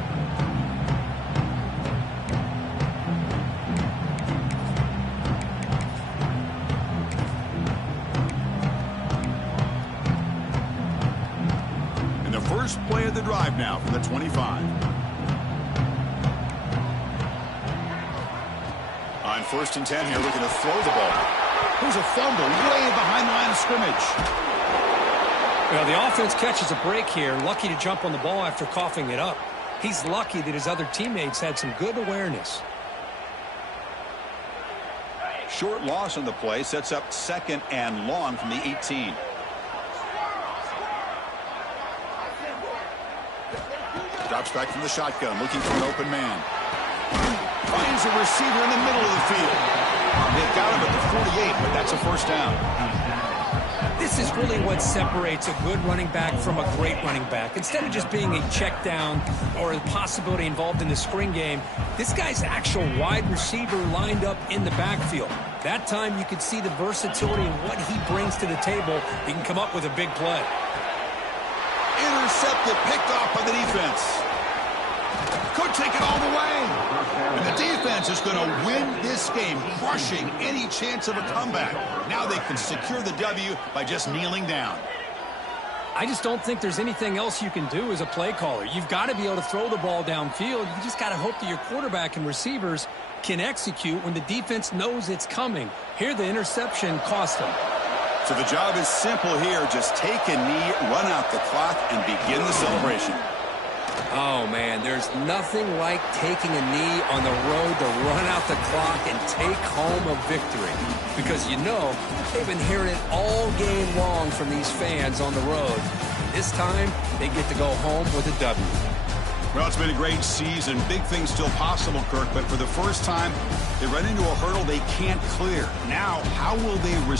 And the first play of the drive now from the 25. On 1st and 10 here, looking to throw the ball. There's a fumble way behind the line of scrimmage. Well, the offense catches a break here. Lucky to jump on the ball after coughing it up. He's lucky that his other teammates had some good awareness. Short loss on the play sets up 2nd and long from the 18. Drops back from the shotgun, looking for an open man. Finds a receiver in the middle of the field. They've got him at the 48, but that's a 1st down. This is really what separates a good running back from a great running back. Instead of just being a check down or a possibility involved in the screen game, this guy's actual wide receiver lined up in the backfield. That time you could see the versatility and what he brings to the table. He can come up with a big play. Intercepted, picked off by the defense. Could take it all the way. And the defense is going to win this game, crushing any chance of a comeback. Now they can secure the W by just kneeling down. I just don't think there's anything else you can do as a play caller. You've got to be able to throw the ball downfield. You just got to hope that your quarterback and receivers can execute when the defense knows it's coming. Here, the interception cost them. So the job is simple here. Just take a knee, run out the clock, and begin the celebration. Oh, man, there's nothing like taking a knee on the road to run out the clock and take home a victory. Because, you know, they've been hearing it all game long from these fans on the road. This time, they get to go home with a W. Well, it's been a great season. Big things still possible, Kirk, but for the first time, they run into a hurdle they can't clear. Now, how will they respond?